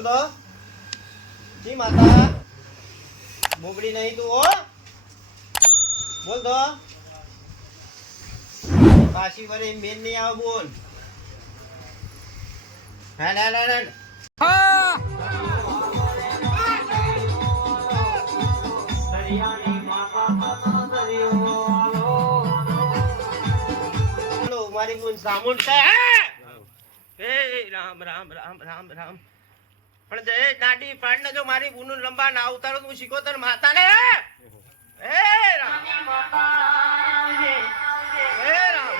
બોલ તો. જી માતા. બોબડી નહીં તું ઓ બોલ તો. પાછી વરે મેન નહીં આવ, બોલ. હા ના ના ના. મારી બોલ સામુન છે એ રામ રામ રામ રામ રામ. પણ જય દાડી પાડ ને જો મારી ગુનુ લંબા ના ઉતારો તો હું શીખોતર માતા ને હે રામ. હે રામ.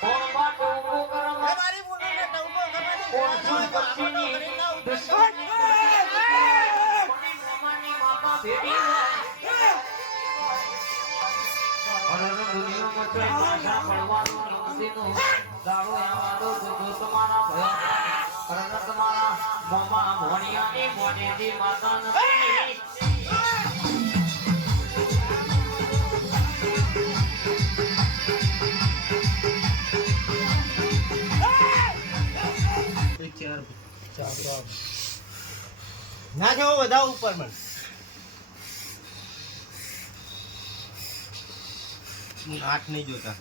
હે મારી બુનું ને ટંકો કરવાની દુશ્મન મામાની મામા ભાષા પડવાનું નવસીનું દાડો આવા દો તમારા ભયા અરે તમારા મોમાં ભોણિયાની મોનેથી માતા નથી ના જવો બધા ઉપર મને હું આઠ નહીં જોતા.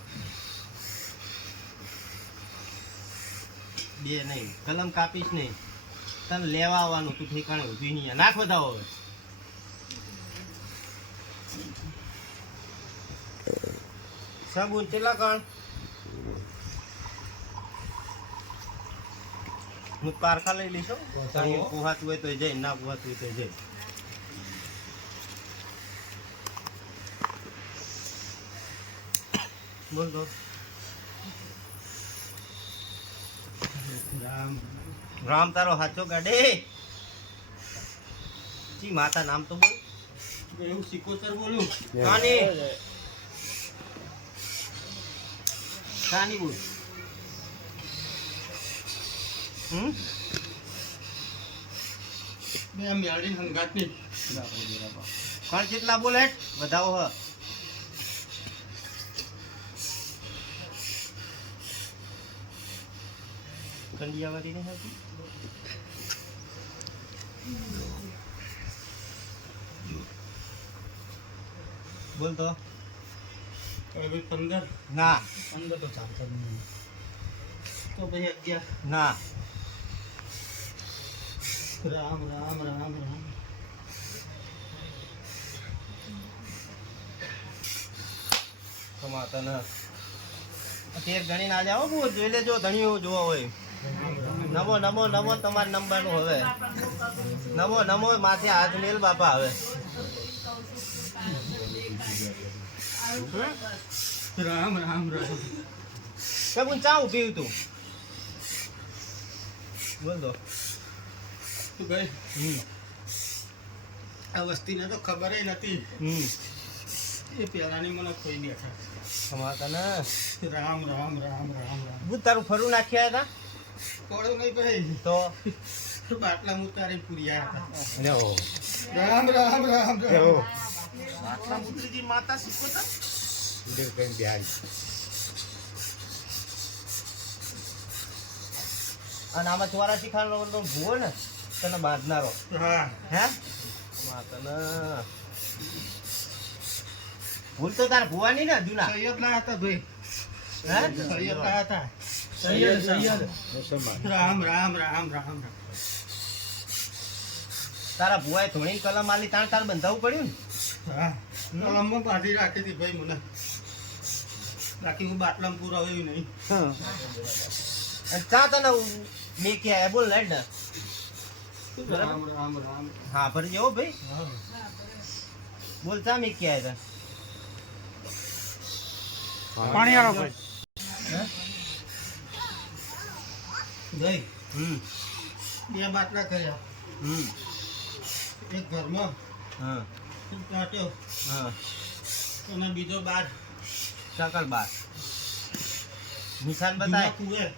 બે નહીં કલમ કાપીશ નહીં. તને લેવા આવવાનું તું ઠેકાણે ઊભી નહીં. નાખ બતાવો હવે. સાબુન ચેલા કણ હું પારખા લઈ લઈશું. પોહાતું હોય તો જઈ ના પોહાતું હોય તો જઈ. બોલ તો. રામ. રામ તારો હાથો કાઢે. જી માતા નામ તો બોલ. એવું સિકોતર બોલું. કાની? કાની બોલ? હમ? બે મેળી હંગાતની કોણ કેટલા બોલે વધાવો હ. કંડિયાવાળી નહીં હતી બોલ તો. પંદર? ના. પંદર તો ચાલતો નહીં. તો પછી અગિયાર? ના. રામ રામ રામ રામ. કમાતા ના તેર ગણી ના જાઓ બહુ જોઈ લેજો ધણીઓ જોવા હોય. નમો નમો નમો તમારા નંબરનું હવે. નમો નમો માથે હાથ મેલ બાપા હવે. રામ રામ રામ. કે હું ચા ઊભી તું. બોલ દો. ભાઈ હમ. આ વસ્તીને તો ખબર નથી. હમ. એ પેલાની મને કોઈ બેઠા. કમાતા તને? રામ રામ રામ રામ રામ. હું તારું ફરું નાખ્યા હતા? કોળો નહીં ભાઈ તો? બાટલા ઉતારી પૂર્યા રામ રામ રામ રામ. આટલા પુત્રીજી માતા શીખો તા અને આમાં ચોરા શીખાનો તો ભૂવો ને તને બાંધનારો. હા. હે? ભૂલ તો તાર ભૂવાની ને જૂના. સૈયદ ના હતા ભાઈ. હે? સૈયદ ના હતા. સૈયદ સૈયદ રામ રામ રામ રામ રામ. તારા ભુવાએ ધોણી કલમ આલી તાણ તાર બંધાવવું પડ્યું ને? હા. કલમમાં બાંધી રાખી હતી ભાઈ મને. બાકી હું બાટલામાં પુરાવ્યું નહીં. અને ચા તને મેં ક્યાં બોલ લેડ ને રામ રામ રામ. હા ભરી હો. ભાઈ બોલતા મેં ક્યાં પાણી આવો ભાઈ. જય હમ. બે બાટલા કર્યા. હમ. એક ઘરમાં. હા. કાટ્યો હા. અને બીજો બાર. સકલ બાર. નિશાન બતાય. કુવે.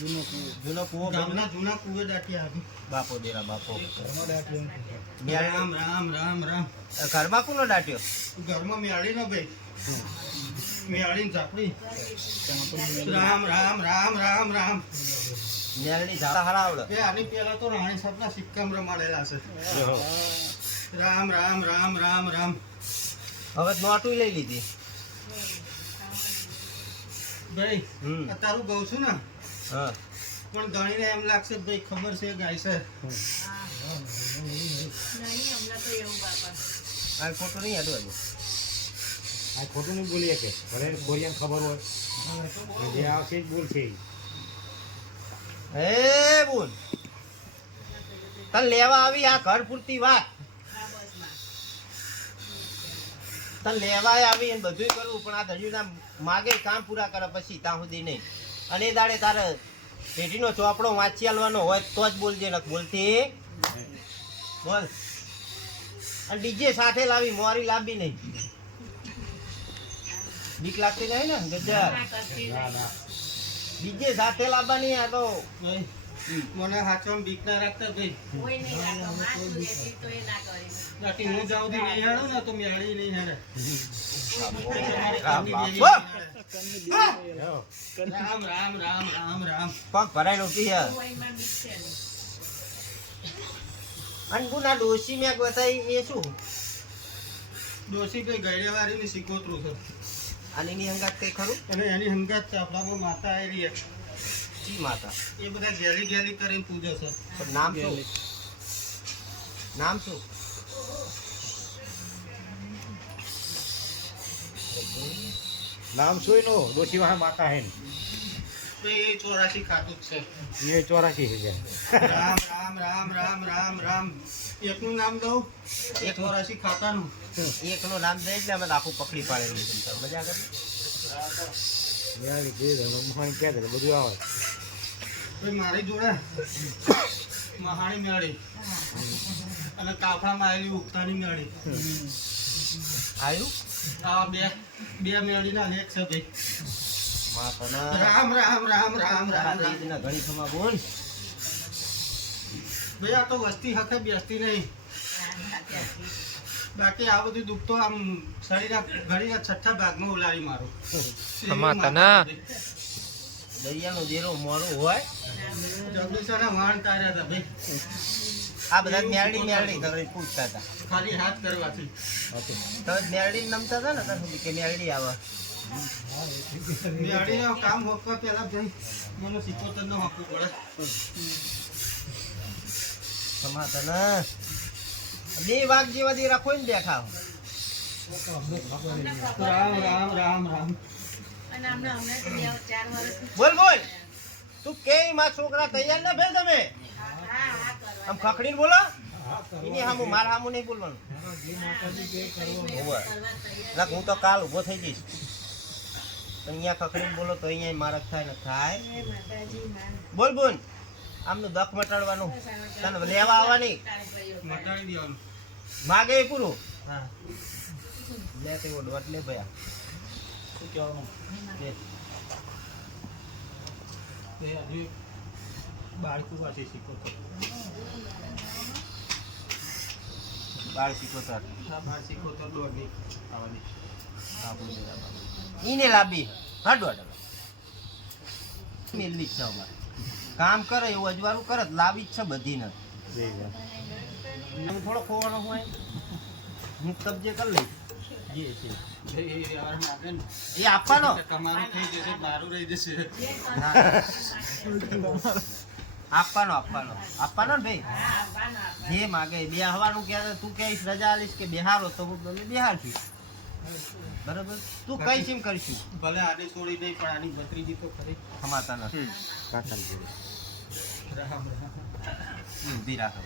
જૂનો જૂનો બન્યો. ગામના જૂના કુવે દાટ્યા આવી. બાપો દેરા બાપો. રામ મેળ- રામ રામ રામ ઘરમાં કોનો દાટ્યો? ઘરમાં મેળી નો ભાઈ મેળી ઝાપડી. રામ રામ રામ રામ રામ. મેળની ઝાડા હરાવડે એ આની પહેલા તો રાણી સાહેબના સિક્કામ રમાડેલા છે. રામ રામ રામ રામ રામ. હવે નોટું લઈ લીધી. ભાઈ તારું ગઉં છું ને? હા. પણ ગણીને એમ લાગશે ભાઈ ખબર છે ગાય છે. આ ખોટું નહીં હતું હજુ. આ ખોટું નહીં બોલીએ કે. ભલે કોરિયન ખબર હોય. જે આવશે જ બોલશે. હે બોલ. તને લેવા આવી આ ઘર પૂરતી વાત. તને લેવા આવી એને બધું કરવું, પણ આ ધજુના માગે કામ પૂરા કરે પછી ત્યાં સુધી નહીં. અને એ દાડે તારે પેઢીનો ચોપડો વાંચી આલવાનો હોય તો જ બોલજે ને બોલતી. બોલ. અને ડીજે સાથે લાવી, મોરી લાંબી નહીં. બીક લાગતી નહીં ને ગજર ના સાથે લાવવાની આ તો. મને હાચવામાં બીક ના રાખતા ભાઈ. બાકી હું જાઉં થી નહીં હેડું ને તો મેળી નહીં હેડે યો. રામ. રામ રામ રામ રામ પગ ભરાઈને ઊભી છે અને ગુના ડોશી મેં બતાવી એ શું? ડોસી કઈ ગયડેવારી ની શીખોતરું છે. અને એની હંગાત કઈ ખરું? અને એની હંગાત ચાપડામાં માતા આવી છે. ચી માતા? એ બધા ગેલી ગેલી કરીને પૂજે છે. પણ નામ શું? નામ શું? નામ શું એનું? ડોશી વાહ માતા હે ને. તો એ ચોરાશી ખાતું જ છે. એ ચોરાશી જ્યાં. રામ રામ રામ રામ રામ રામ. એકનું નામ દઉં? એ ચોરાશી ખાતાનું. એકનું નામ દે એટલે અમે આખું પકડી પાડેલું છે મજા કરે બધું આવે. મારી જોડે મહાણી મેળી. અને કાફામાં આવેલી ઉગતાની મેળી. આવ્યું આ બે બે મેળીના લેખ છે ભાઈ. રામ રામ રામ રામ રામ રામ. ઘણી ખમા બોલ. ભાઈ આ તો વસ્તી હકે બેસતી નહીં. બાકી આ બધું દુઃખ તો આમ શરીરના ઘડીના છઠ્ઠા ભાગમાં ઉલાડી મારું. દરિયાનો જેરું મોરું હોય. જગદીશાના વાણ તાર્યા હતા ભાઈ. આ બધા મેરડી મેરડી તમે પૂછતા હતા. ખાલી હાથ કરવાથી. તો મેરડી નમતા હતા ને કે મેરડી આવે? મેળીને કામ હોકવા પહેલા ભાઈ મને સિકોતર નો હોકવું પડે. સમાતાના બે વાઘ જેવા દી રાખો ને રામ રામ રામ રામ. બોલ બોલ. તું કે માં છોકરા તૈયાર ના ભે તમે? આમ ખખડીને બોલો. એની હામું મારા હામું નહીં બોલવાનું. હું તો કાલ ઊભો થઈ જઈશ. અહીંયા ખખડીને બોલો તો અહીંયા મારક થાય ને થાય. બોલ બોલ. આમનું દખ મટાડવાનું. તને લેવા આવવાની. મટાડી દેવાનું. માગે એ પૂરું? હા. લે તે દોઢ લે ભયા. શું કહેવાનું? લે. તે હજી બાળકું શીખો તો બાળ શીખો તો બાળ શીખો તો દોડની આવવાની. ઈને લાંબી. હાડો મેલવી છે અમારે. કામ કરે એવું અજવાળું કરે લાવી જ છે બધી ને. જે છે. હું થોડો ખોવાનો હોય. હું કબજે કરી લઈશ. એ આપવાનો. તમારું થઈ જશે મારું રહી જશે. આપવાનો આપવાનો. આપવાનો ને ભાઈ? જે માગે બે હવાનું કે તું કહીશ રજા આલીશ કે બિહારો? તો હું તમે બિહાર છું બરાબર? તું કઈ સીમ કરીશું? ભલે આને છોડી નહીં પણ આની ભત્રીજી તો ખરી. સમાતા નથી. રામ રામ. ઊંધી રાખો